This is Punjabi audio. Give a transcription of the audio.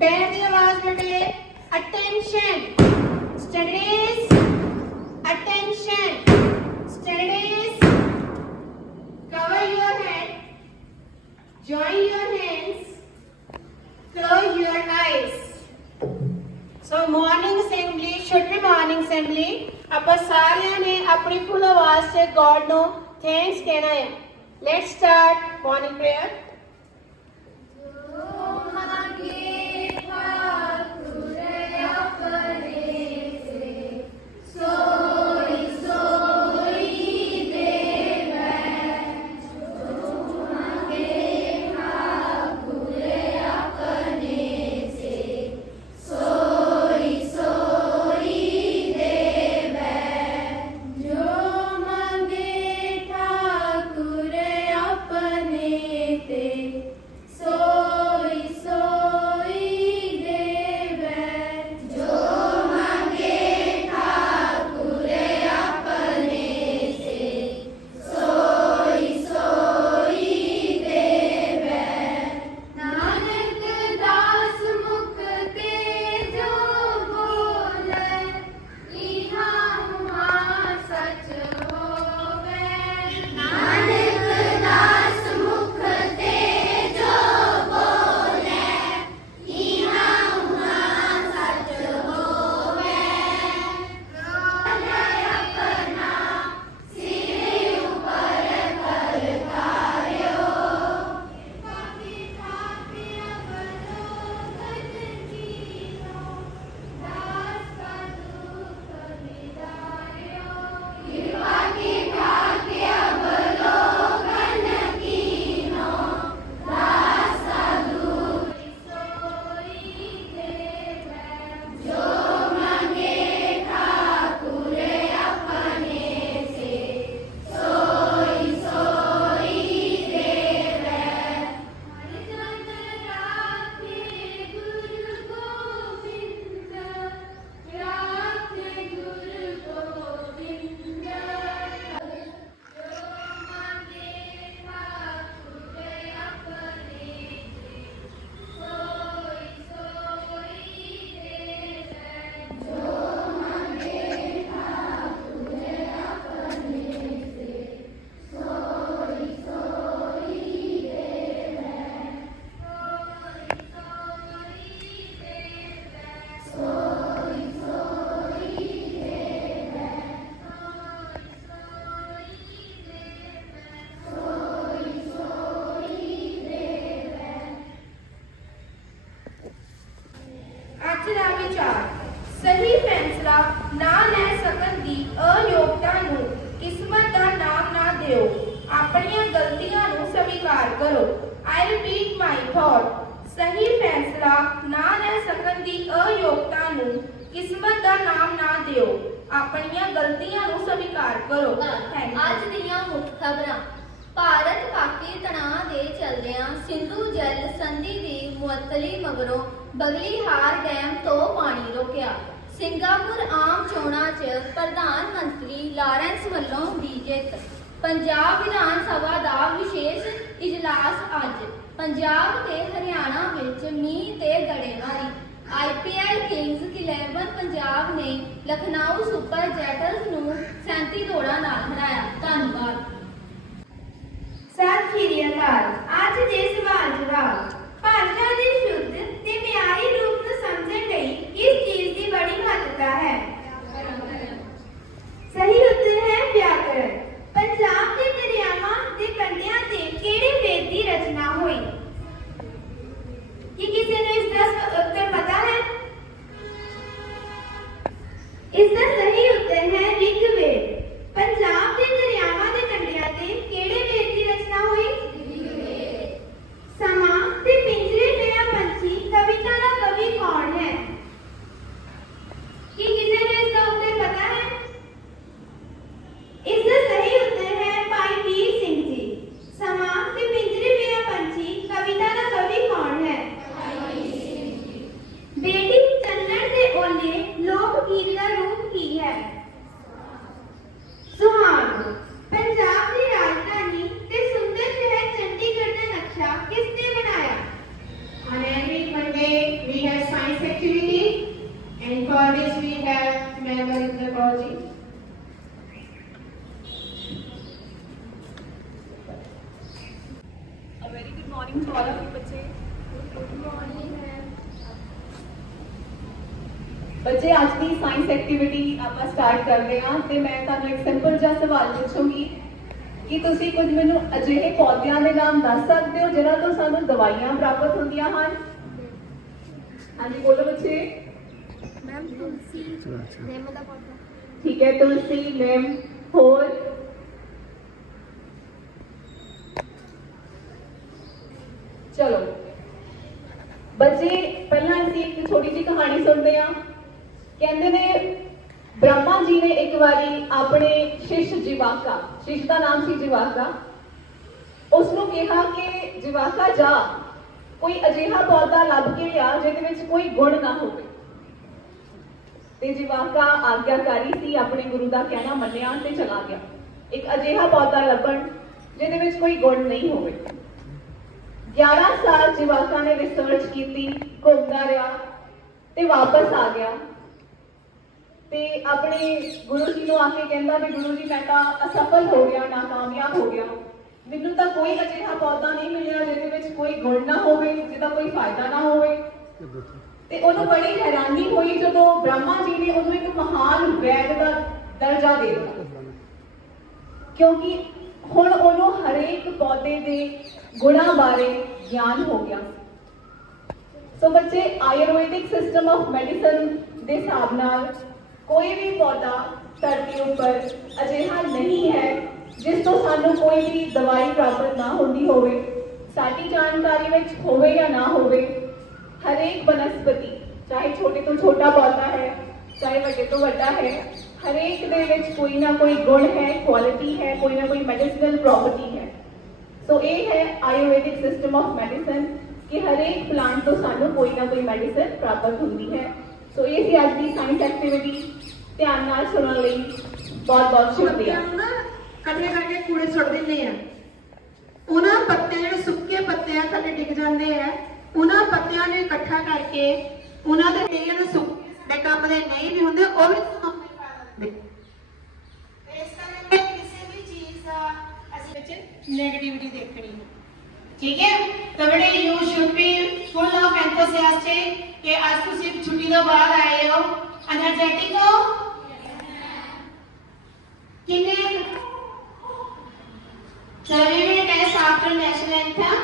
ਪੈਰ ਦੀ ਆਵਾਜ਼ ਬੇਟੇ attention studies attention studies cover your head, join your hands, close your eyes. So morning assembly should be morning assembly. ਆਪਾਂ ਸਾਰਿਆਂ ਨੇ ਆਪਣੀ ਫੁੱਲ ਆਵਾਜ਼ 'ਚ ਗੋਡ ਨੂੰ ਥੈਂਕਸ ਕਹਿਣਾ ਹੈ ਲੈਟਸ ਸਟਾਰਟ ਮਾਰਨਿੰਗ ਪ੍ਰੇਅਰ ਕਰੋ। ਆਈ ਰਿਪੀਟ ਮਾਈ ਥਾਟ ਸਹੀ ਫੈਸਲਾ ਨਾ ਲੈ ਸਕਣ ਦੀ ਅਯੋਗਤਾ ਨੂੰ ਕਿਸਮਤ ਦਾ ਨਾਮ ਨਾ ਦਿਓ। ਆਪਣੀਆਂ ਗਲਤੀਆਂ ਨੂੰ ਸਵੀਕਾਰ ਕਰੋ। Thank you. ਅੱਜ ਦੀਆਂ ਮੁੱਖ ਖਬਰਾਂ। ਭਾਰਤ ਪਾਕਿ ਤਣਾਅ ਦੇ ਚਲਦਿਆਂ ਸਿੰਧੂ ਜਲ ਸੰਧੀ ਦੀ ਮੁਅੱਤਲੀ ਮਗਰੋਂ ਬਗਲੀਹਾਰ ਡੈਮ ਤੋਂ ਪਾਣੀ ਰੋਕਿਆ। ਸਿੰਗਾਪੁਰ ਆਮ ਚੋਣਾਂ 'ਚ ਪ੍ਰਧਾਨ ਮੰਤਰੀ ਲਾਰੈਂਸ ਵੱਲੋਂ ਦੀ ਜਿੱਤ ਪੰਜਾਬ ਵਿਧਾਨ ਸਭਾ ਦਾ ਵਿਸ਼ੇਸ਼ ਇਜਲਾਸ ਅੱਜ। ਪੰਜਾਬ ਤੇ ਹਰਿਆਣਾ ਵਿੱਚ ਮੀਂਹ ਤੇ ਗੜੇਮਾਰੀ। ਆਈਪੀਐਲ ਕਿੰਗਸ 11 ਪੰਜਾਬ ਨੇ ਲਖਨਊ ਸੁਪਰ ਜੈਟਰਸ ਨੂੰ 37 ਦੌੜਾਂ ਨਾਲ ਹਰਾਇਆ। ਧੰਨਵਾਦ। ਸਤਿ ਸ਼੍ਰੀ ਅਕਾਲ। ਅੱਜ ਦੇ ਸਵਾਲ ਜਵਾਬ ਭਾਸ਼ਾ ਦੇ ਸ਼ੁੱਧ ਤੇ ਮਿਆਰੀ ਰੂਪ ਨੂੰ ਸਮਝਣ ਲਈ ਕਿਸ ਚੀਜ਼ ਦੀ ਬੜੀ ਮਹੱਤਤਾ ਹੈ ਸਹੀ ਉੱਤਰ ਹੈ ਵਿਆਕਰਣ ਪੰਜਾਬ ਦੇ ਦਰਿਆਵਾਂ ਦੇ ਕੰਢਿਆਂ ਤੇ ਕਿਹੜੇ ਵੇਦ ਦੀ ਰਚਨਾ ਹੋਈ ਕੀ ਕਿਸੇ ਨੂੰ ਇਸ ਦਾ ਸ- ਉੱਤਰ ਪਤਾ ਹੈ ਇਸ ਦਾ ਸਹੀ ਉੱਤਰ ਹੈ ਰਿਗਵੇਦ ਪੰਜਾਬ ਦੇ ਦਰਿਆਵਾਂ ਦੇ ਕੰਢਿਆਂ ਤੇ ਕਿਹੜੇ ਵੇਦ ਦੀ ਰਚਨਾ ਹੋਈ ਸਮਾਂ ਤੇ ਪਿੰਜਰੇ ਪਿਆ ਪੰਛੀ ਕਵਿਤਾ ਦਾ ਕਵੀ ਕੌਣ ਹੈ ਕੀ ਕਿਸੇ ਨੂੰ ਇਸ ਦਾ ਉੱਤਰ ਪਤਾ ਹੈ ਇਸ ਦਾ ਸਹੀ ਉੱਤਰ ਹੈ ਭਾਈ ਵੀਰ ਸਿੰਘ ਜੀ ਸਮਾਂ ਤੇ ਪਿੰਜਰੇ ਪਿਆ ਪੰਛੀ ਕਵਿਤਾ ਦਾ ਕਵੀ ਕੌਣ ਹੈ ਬੇਟੀ ਚੰਨਣ ਦੇ ਓਲੇ ਲੋਕ ਗੀਤ ਦਾ ਰੂਪ ਕੀ ਹੈ ਸੁਹਾਗ ਪੰਜਾਬ ਦੀ ਰਾਜਧਾਨੀ ਤੇ ਸੁੰਦਰ ਸ਼ਹਿਰ ਚੰਡੀਗੜ੍ਹ ਦਾ ਨਕਸ਼ਾ ਕਿਸ ਨੇ ਬਣਾਇਆ On every Monday, we we have science activity and for this we have Ma'am Arindra Kaurji. A very good morning to all of you ਬੱਚੇ ਬੱਚੇ ਅੱਜ ਦੀ ਸਾਇੰਸ ਐਕਟੀਵਿਟੀ ਆਪਾਂ ਸਟਾਰਟ ਕਰਦੇ ਹਾਂ ਤੇ ਮੈਂ ਤੁਹਾਨੂੰ ਇੱਕ ਸਿੰਪਲ ਜਿਹਾ ਸਵਾਲ ਪੁੱਛੂੰਗੀ ਕਿ ਤੁਸੀਂ ਕੁਝ ਮੈਨੂੰ ਅਜਿਹੇ ਪੌਦਿਆਂ ਦੇ ਨਾਮ ਦੱਸ ਸਕਦੇ ਹੋ ਜਿਨ੍ਹਾਂ ਤੋਂ ਸਾਨੂੰ ਦਵਾਈਆਂ ਪ੍ਰਾਪਤ ਹੁੰਦੀਆਂ ਹਨ? ਹਾਂਜੀ ਬੋਲੋ ਬੱਚੇ। ਮੈਮ ਤੁਲਸੀ ਨਿੰਮ ਦਾ ਪੌਦਾ। ਠੀਕ ਹੈ ਤੁਲਸੀ ਨਿੰਮ ਹੋਰ? ਚਲੋ। ਬੱਚੇ, ਪਹਿਲਾਂ ਅਸੀਂ ਇੱਕ ਛੋਟੀ ਜਿਹੀ ਕਹਾਣੀ ਸੁਣਦੇ ਹਾਂ। ਕਹਿੰਦੇ ਨੇ, ਬ੍ਰਹਮਾ ਜੀ ਨੇ ਇੱਕ ਵਾਰੀ ਆਪਣੇ ਸ਼ਿਸ਼ ਜਿਵਾਕਾ, ਸ਼ਿਸ਼ ਦਾ ਨਾਮ ਸੀ ਜਿਵਾਕਾ ਉਸ ਨੂੰ ਕਿਹਾ ਕਿ, ਜਿਵਾਕਾ, ਜਾ। ਕੋਈ ਅਜਿਹਾ ਪੌਦਾ ਲੱਭ ਕੇ ਲਿਆ ਜਿਹਦੇ ਵਿੱਚ ਕੋਈ ਗੁਣ ਨਾ ਹੋਵੇ। ਤੇ ਜਿਵਾਕਾ ਆਗਿਆਕਾਰੀ ਸੀ, ਆਪਣੇ ਗੁਰੂ ਦਾ ਕਹਿਣਾ ਮੰਨਿਆ ਤੇ ਚਲਾ ਗਿਆ। ਇੱਕ ਅਜਿਹਾ ਪੌਦਾ ਲੱਭਣ, ਜਿਹਦੇ ਵਿੱਚ ਕੋਈ ਗੁਣ ਨਹੀਂ ਹੋਵੇ। 11 ਸਾਲ ਜਿਵਾਕਾ ਨੇ ਰਿਸਰਚ ਕੀਤੀ, ਘੁੰਮਦਾ ਰਿਹਾ ਤੇ ਵਾਪਸ ਆ ਗਿਆ। ਤੇ ਆਪਣੇ ਗੁਰੂ ਜੀ ਨੂੰ ਆ ਕੇ ਕਹਿੰਦਾ ਵੀ ਗੁਰੂ ਜੀ, ਮੈਂ ਤਾਂ ਅਸਫਲ ਹੋ ਗਿਆ, ਨਾਕਾਮਯਾਬ ਹੋ ਗਿਆ। ਮੈਨੂੰ ਤਾਂ ਕੋਈ ਅਜਿਹਾ ਪੌਦਾ ਨਹੀਂ ਮਿਲਿਆ ਜਿਹਦੇ ਵਿੱਚ ਕੋਈ ਗੁਣ ਨਾ ਹੋਵੇ, ਜਿਹਦਾ ਕੋਈ ਫਾਇਦਾ ਨਾ ਹੋਵੇ। ਤੇ ਉਹਨੂੰ ਬੜੀ ਹੈਰਾਨੀ ਹੋਈ ਜਦੋਂ ਬ੍ਰਹਮਾ ਜੀ ਨੇ ਉਹਨੂੰ ਇੱਕ ਮਹਾਨ ਵੈਦ ਦਾ ਦਰਜਾ ਦੇ ਦਿੱਤਾ। ਕਿਉਂਕਿ ਹੁਣ ਉਹਨੂੰ ਹਰੇਕ ਪੌਦੇ ਦੇ ਗੁਣਾਂ ਬਾਰੇ ਗਿਆਨ ਹੋ ਗਿਆ। ਸੋ ਬੱਚੇ, ਆਯੁਰਵੈਦਿਕ ਸਿਸਟਮ ਆਫ ਮੈਡੀਸਨ ਦੇ ਹਿਸਾਬ ਨਾਲ ਕੋਈ ਵੀ ਪੌਦਾ ਧਰਤੀ ਉੱਪਰ ਅਜਿਹਾ ਨਹੀਂ ਹੈ ਜਿਸ ਤੋਂ ਸਾਨੂੰ ਕੋਈ ਵੀ ਦਵਾਈ ਪ੍ਰਾਪਤ ਨਾ ਹੁੰਦੀ ਹੋਵੇ। ਸਾਡੀ ਜਾਣਕਾਰੀ ਵਿੱਚ ਹੋਵੇ ਜਾਂ ਨਾ ਹੋਵੇ, ਹਰੇਕ ਬਨਸਪਤੀ, ਚਾਹੇ ਛੋਟੇ ਤੋਂ ਛੋਟਾ ਪੌਦਾ ਹੈ, ਚਾਹੇ ਵੱਡੇ ਤੋਂ ਵੱਡਾ ਹੈ ਹਰੇਕ ਦੇ ਵਿੱਚ ਕੋਈ ਨਾ ਕੋਈ ਗੁਣ ਹੈ ਕੁਆਲਿਟੀ ਹੈ, ਕੋਈ ਨਾ ਕੋਈ ਮੈਡੀਸਨਲ ਪ੍ਰੋਪਰਟੀ ਹੈ। ਸੋ ਇਹ ਹੈ ਆਯੁਰਵੈਦਿਕ ਸਿਸਟਮ ਆਫ ਮੈਡੀਸਨ ਕਿ ਹਰੇਕ ਪਲਾਂਟ ਤੋਂ ਸਾਨੂੰ ਕੋਈ ਨਾ ਕੋਈ ਮੈਡੀਸਨ ਪ੍ਰਾਪਤ ਹੁੰਦੀ ਹੈ। ਸੋ ਇਹ ਸੀ ਅੱਜ ਦੀ ਸਾਇੰਸ ਐਕਟੀਵਿਟੀ ਧਿਆਨ ਨਾਲ ਸੁਣਨ ਲਈ ਬਹੁਤ ਬਹੁਤ ਸ਼ੁਕਰੀਆ। ਪੱਤਿਆਂ ਨੂੰ ਇਕੱਠੇ ਕਰਕੇ ਕੂੜੇ ਸੁੱਟ ਦਿੰਦੇ ਆ। ਉਹਨਾਂ ਪੱਤੇ ਜਿਹੜੇ ਸੁੱਕੇ ਪੱਤੇ ਆ ਥੱਲੇ ਡਿੱਗ ਜਾਂਦੇ ਆ। ਉਹਨਾਂ ਪੱਤਿਆਂ ਨੂੰ ਇਕੱਠਾ ਕਰਕੇ ਉਹਨਾਂ ਦੇ ਕਈਆਂ ਸੁੱਕੇ ਦੇ ਕੰਮ ਦੇ ਨਹੀਂ ਵੀ ਹੁੰਦੇ, ਉਹ ਵੀ ਇਸ ਤਰ੍ਹਾਂ ਨਾਲ ਕਿਸੇ ਵੀ ਚੀਜ਼ ਦਾ ਅਸੀਂ ਵਿੱਚ 네ਗੇਟਿਵਿਟੀ ਦੇਖਣੀ ਹੈ। ਠੀਕ ਹੈ? ਤਾਂ ਬੜੇ you should be full of enthusiastic ਕਿ ਅੱਜ ਤੁਸੀਂ ਛੁੱਟੀ ਤੋਂ ਬਾਅਦ ਆਏ ਹੋ। એનર્ਜੈਟਿਕ ਹੋ? ਕਿੰਨੇ? 7 minutes after national anthem